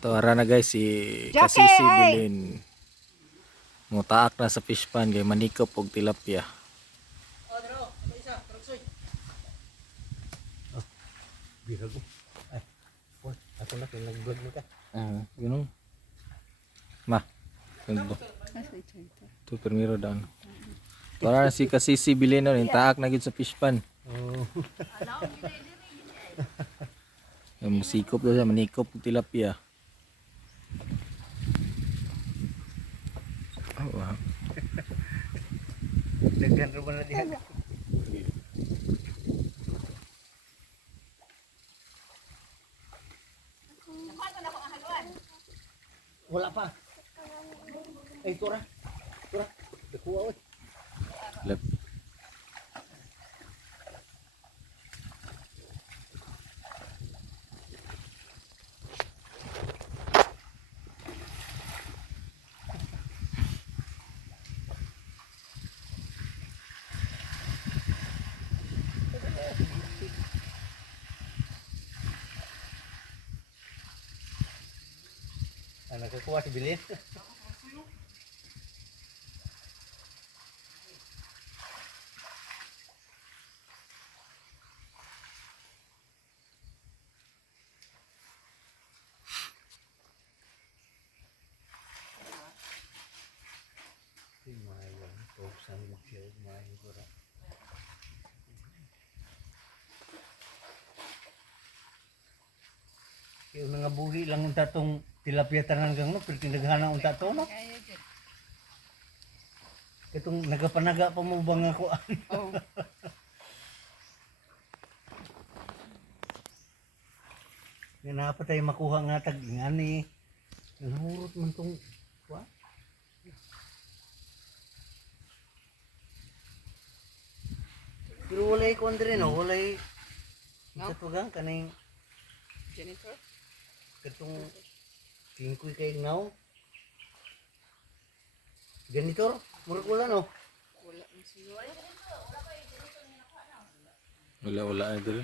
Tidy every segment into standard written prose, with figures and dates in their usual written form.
Tuwara na guys si Jackie, Kasisi ay! Bilin. Mutaak na sa fish pan kay manikop og tilapia. Bira ko. Ay, boy, ako na kung nag-vlog mo ka. Yun. Ma. Tundo. Tu primero down. Tuwara na si Kasisi Bilin no, taak na gid sa fish pan. Oh. Yung musikop daw siya, manikop og tilapia. Oh, wow. Daghan ro ba na diha? Wala pa. Ay, tura. Tura. Dakuha oy. Lep. Ano nakakuha si Bilin? Lumayan, pausan mo siya, lumayan ko ra. Kaya nga buhi lang ang tatong tilapia tanan gang no, pero tinaghana ang tato no. Itong nagapanaga pa mo bang ako? Oh. Nga napa tayo makuha nga tag ngani. Nahurot man tong wa. Pero walay ko andre no, walay No? sa tugang kaning Jennifer? katong tingkoy kay ngaw. Ganito, murag wala no. Wala na siguro. Wala ay dire.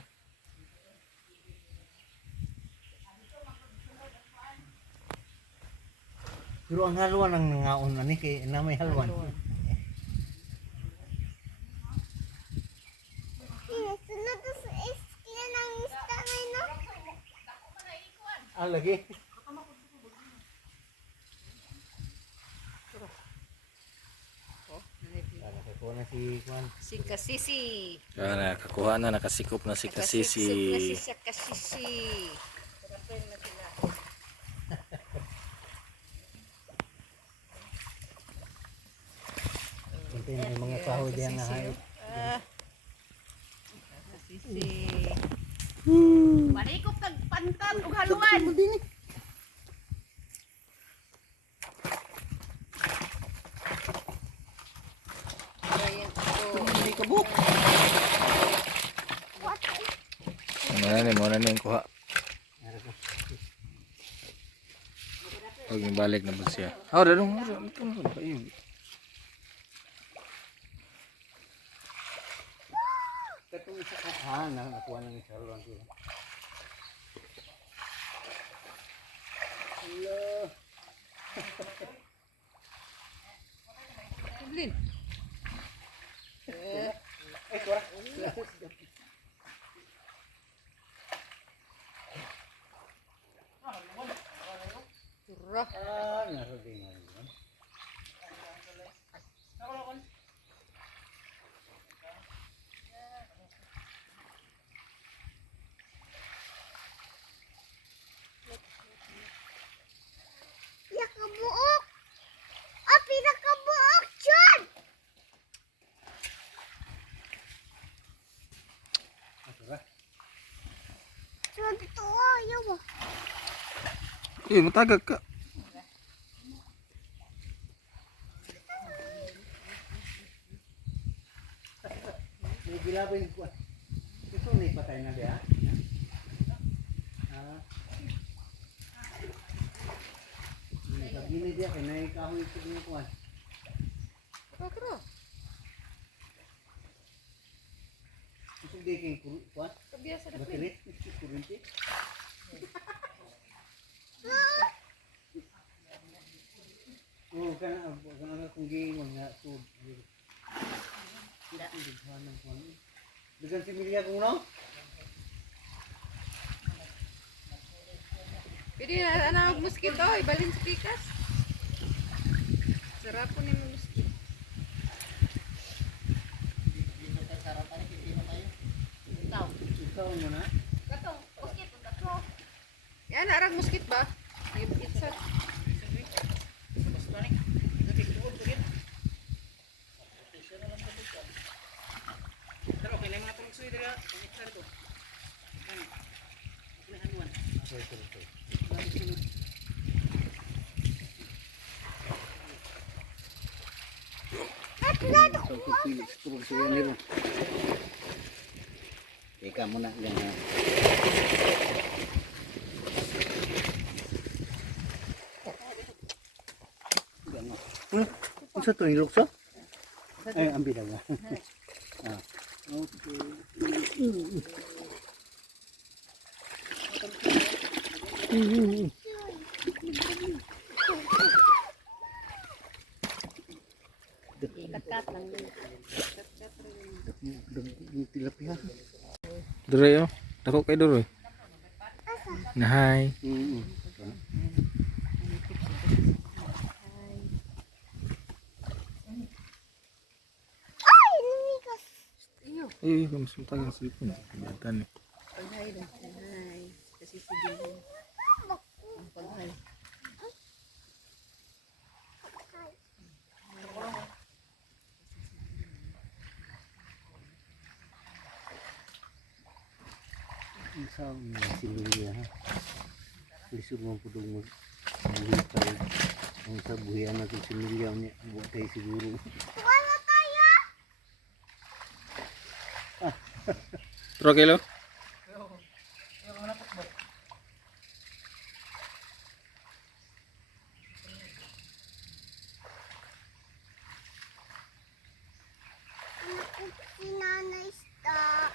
Pero ang haluan ang nangaon ani kay na may halwan. Ah, lagi. Oh, Ano ko na si Juan. si Kasisi. Kaya nakakuha na, nakasikop na si Nakasipsip na Kasisi. si Kasisi. Sarapin na sila. Kunti na yung mga kahoy diyan na hayop. Ah. Kasisi. Malikop kag pantan ug haluan. Ayan ito. Hindi ka buk. Muna na yung kuha. Huwag yung balik na ba siya? Oh, dadong. Ito na ba yun? Katong isa ka nakuha ng isa haluan ko. Hello. Blin. Eh, tura. Turah. Ah, naroding na yun. Pinakabuok! Ah, pinakabuok dyan! Ah, tura. Totoo, ayaw mo. Eh, matagag ka. May gilabay ko. Ito na ipatay na diya. Ah. Pagini dia kay nay kahoy ito niya kuan. Kro. Kusog di kay kuan. Kabiasa na Battery, kuryente. Ah, giingon nga sud. Tidak dighan ng kuan. Dugan si Milia kung no? Pwede na anak mosquito, ibalin sa pikas. Sarap po ni mosquito. Ikaw mo na. Katong mosquito tatlo. Yan arang mosquito ba? Itsa. Teka muna ganyan. Unsa to yung lukso? Ay, ang bilang nga. Ah, okay. Ikat-kat lang din. Yung tilapia. Dure yo. Dako kay dure. Nahay. Ay, lumigas. Iyo. Kamu sebentar yang selipun. Kelihatan nih. Paghay lang. Paghay. Kasi sigil. Paghay. Sa si Milia ha. Lisod mo po dong mag-hitaw. Ang sa buhian natin si Milia niya. Buat tayo siguro. Wala tayo. Terus kilo? Si Nanay Sta.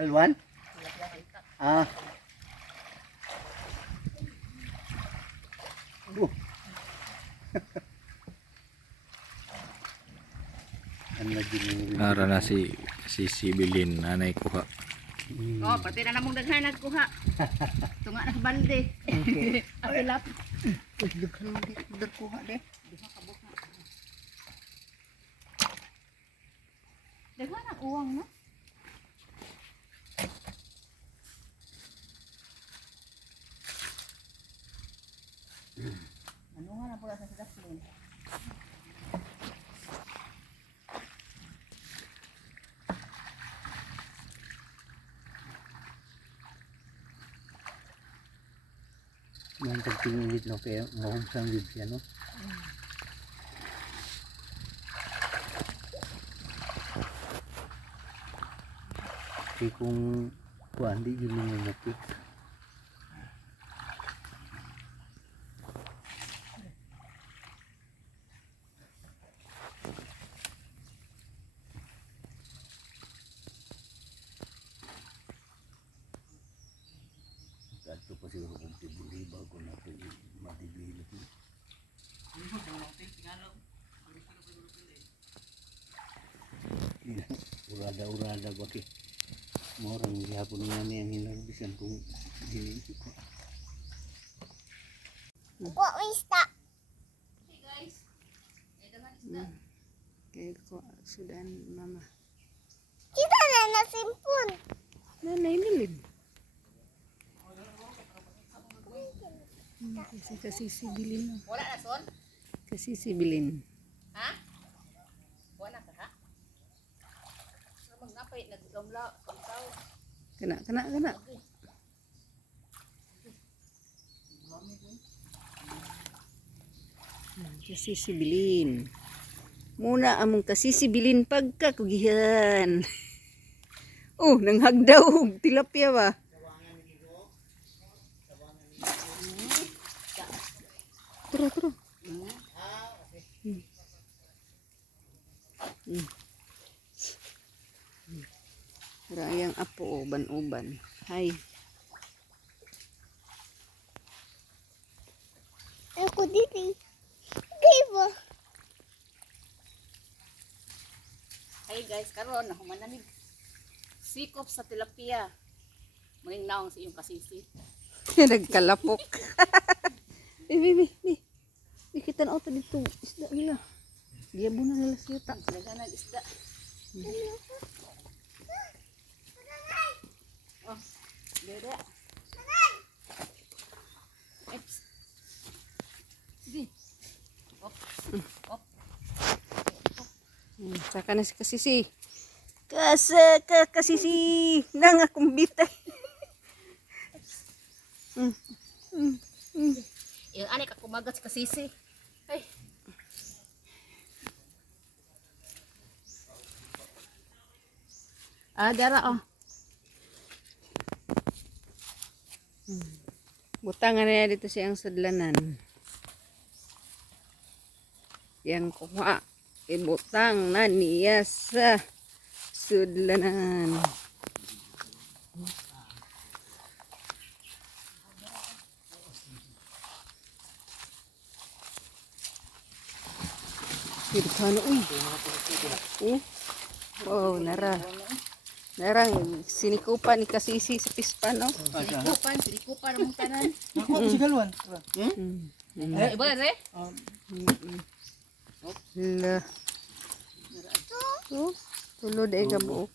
Alwan? Ah. Ano na din Nara na si Sibilin, nanay kuha. Oh, pati na namong daghan nagkuha. Tunga na sa balde. Okay. Apilap. Uy, daghan mo dito. Dagkuha de. Daghan ang uwang no? Ano nga na pula sa sigaslin? Nang pagtingin no kaya mahumsang yun siya no. Kasi kung kuan di yun yung lumapit. Kadto pa siguro kung tibuli bago natin madibilip. Urada-urada ba ki? Morang gihapon nga niya ang hinarbisan kung di ko. What is that? Kaya ko sudan mama. Kita na nasimpun. Nanay nilid. Kasi sibilin mo. Wala na son? Kasi sibilin. Ha? Wala ka ha? Ngapay naggamla pagsaw. Kana. Kasi sibilin. Muna among kasi sibilin pagkakugihan. Oh, nanghagdaw og tilapia ba? Tara, tara. Rayang apo, uban-uban. Hay. Ako dito. Diba? Hey guys, karon ako manamig. Sikop sa tilapia. Muling naong sa iyong kasisi. Nagkalapok. Bi. Kita na auto dito. Isda nila. Giyabo na nila siya. Sila na isda. Oh, dada. Eps. Sige. Op. Op. Saka na si kasisi. Kasisi nang akong bitay. Yung anik ako magat sa kasisi. Ay. Dara oh. Butangan na dito siyang sudlanan. Yang kuha. Ibutang na niya sa sudlanan. Hirkano uy. Wow, narang sinikupan ni kasisi sa pispan no. Sinikupan ang tanan. Ako si Galwan. Iba re? La. Oh, tulod ay kabuok.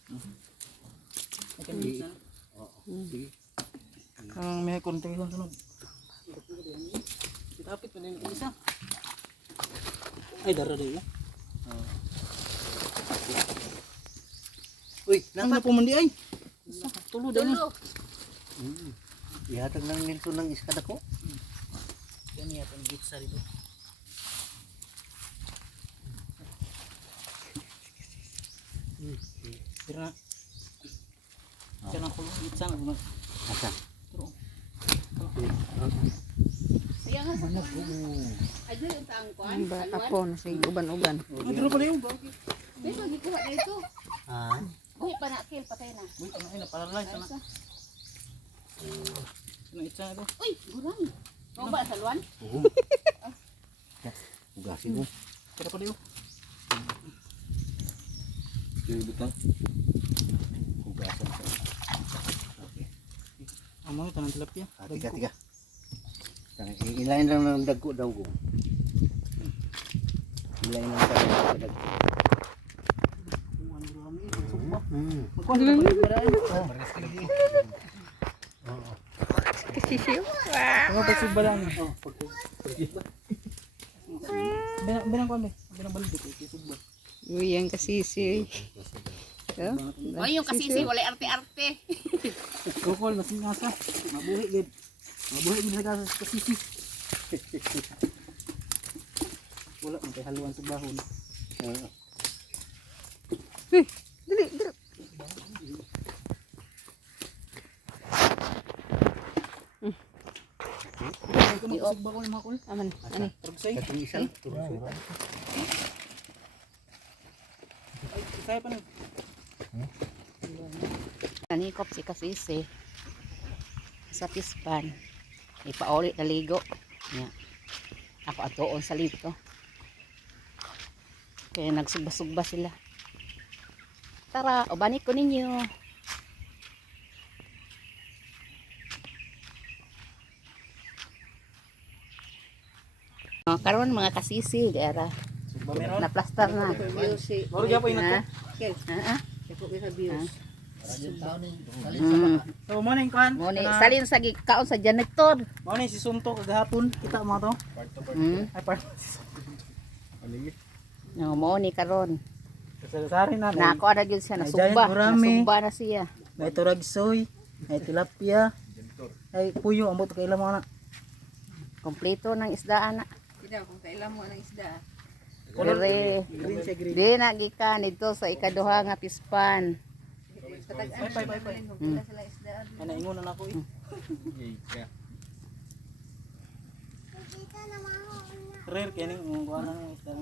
Ang may konti lang sunod. Itapit pa din isa. Ay dara dai. Uy, napa pumandi ay. Tulo daw na. Ihatag ng Nelson ng iskada ko. Yan yata ng gitsa dito. Tira. Diyan ako gitsa na. Asa? Turo. Siya nga sa ay dito yung taangkuan. Apo na sa uban-uban. Turo pa dayon. Dito gikuha na ito. Ah. Uy, panakil patay na. Uy, ano ay napalalay sana. Sino itsa ito? Uy, gurang. Mo ba sa luwan? Ugasin mo. Tira pa dayon. Yung butang. Hugasan sa. Okay. Amo ito ng tilapia. Tiga. Ilain lang ng dagko daw ko. Ilain lang ng dagko. Magkuhan ka pa rin paraan. Kasisiyo. Ano pa si balang? Binang kami. Binang balik dito. Isugba. Uy, ang kasisi. Uy, yung kasisi, wala arte-arte. Kukol, masing ngasa. Mabuhi gid. Mabuhi gid sa kasisi. Wala man kay haluan sa bahon. Dali. Isugba ko ni makul. Aman, ani. Turugsay. Katong isa. Turugsay. Ay, kaya pa na. Nanikop si kasisi sa pispan. Ipauli na ligo. Nya. Ako atoon sa lito. Kaya nagsugba-sugba sila. Tara, ubanik ko ninyo. Karon mga kasisi, dara. Na plaster na. Moro gyapon ina to. So mo ning kan. Mo ni salin sa gikaon sa janitor. Mo ning si Sunto kagahapon kita mo to. Ay part. No, mo ni karon. Kasari na. Na ako na gyud siya Ay, nasugba. giant gurami. Nasugba na siya. May turagsoy, may tilapia, ay puyo ambot kay ilang mga na. Kompleto ng isdaan na. Kida kung kailan mo ng isda. Color Dire. green siya green. Di na gikan dito sa ikaduha nga pispan. Ana ingon na ako eh. Dito na maho na. Rare kaya ning kuha na ng isda.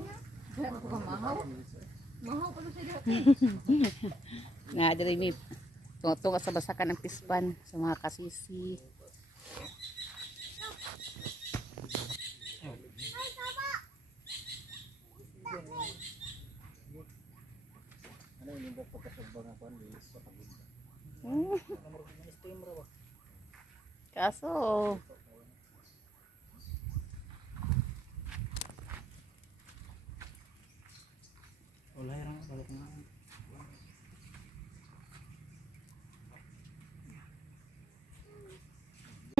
Nga diri mi tunga sa basakan ng pispan sa mga kasisi. Ano yung pagkasubang ako ang liis sa pagod. Kaso Wala yan balik na.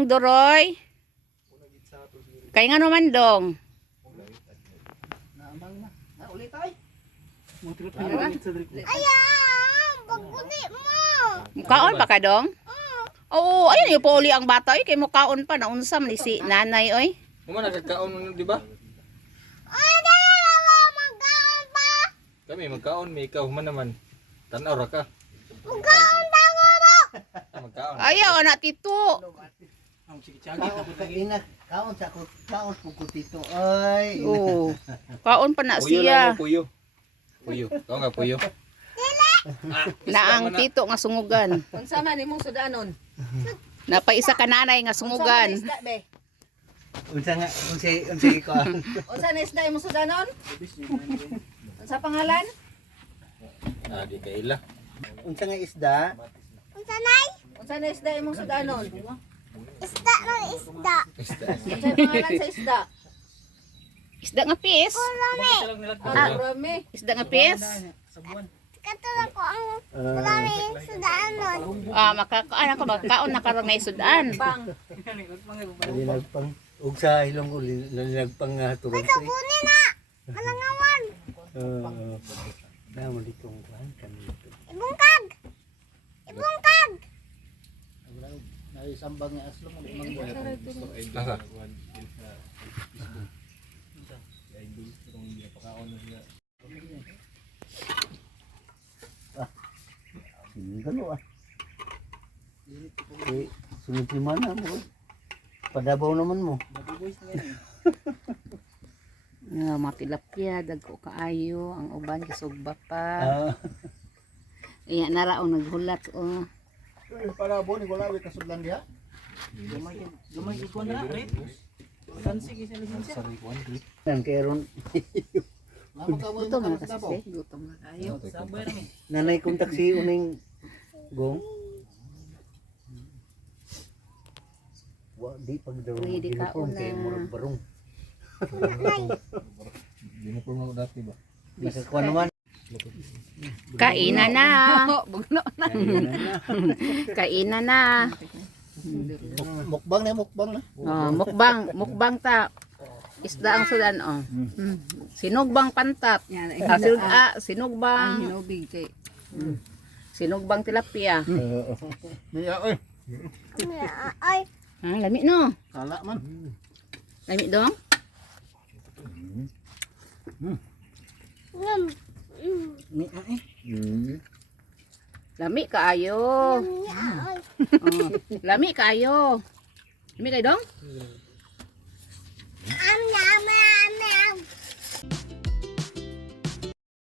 Doroy. Kay nga naman dong. Naamang na. Na ulit ay. Mo trip na sa diri. Ayan! Pagkuli mo! Mukaon pa ka dong? Oo, ayun yung pauli ang bata oy kay mukaon pa naunsam ni si nanay oy. Mo man nagkaon mo di ba? Ay, dahil ako magkaon pa! Kami magkaon may ikaw man naman. Tanaw ra ka. Magkaon pa ako mo! Magkaon. Ayaw na tito. Ang sige chagi ta pud lagi. Ina, kaon sa ko, kaon pud ko dito. Ay. Oo. Kaon pa na Puyo lang siya. mo, puyo. Puyo. Kau nga puyo. Na ang tito nga sungugan. Unsa man imong sudanon? Napaisa ka nanay nga sungugan. Isda be. Unsa nga unsa ko. Unsa na isda imong sudanon? Unsa pangalan? Ah, di kaila. Unsa nga isda? Unsa nay? Unsa na isda imong sudanon? Isda ng isda. Unsa pangalan sa isda? Isda nga pis. Kulami. Rami. Isda nga pis. Katulad ko ang kulami sa daanon. Ah, makakaano ko magkaon na karong may sudan. Bang. Nagpang ug sa ilong ko nagpang turog. Sabuni na! Malangawan! Na mo dito kan kanito. Ibungkag! Ibungkag! Ay sambang nga aslo mo Asa? Gano ah. Sunod si mana mo. Padabaw naman mo. Nga mga tilapia, dagko kaayo, ang uban kisugba pa. Iya naraon naghulat oh. Padabaw ni wala ka sudlan diha. Gamay ikuan na rate. Kansig isa lisensya. Nang keron. Gutom na kasi. Gutom na kayo. Nanay kong taksi uning gong. Wa di pag daw Pwede ka uniform una. kay murag barong. Uniform ako dati ba? Nakakuha naman. Kainan na. Kainan na. Mukbang na. Oh, mukbang ta. Isda ang sudan oh. Sinugbang pantat. Sinugbang Hinubig kay. sinugbang tilapia. Niya oy. Ay, Lami no. Kala man. Lami dong. ngam. Ni ay. Lami kaayo. Ay, Lami kaayo. Lami kay dong.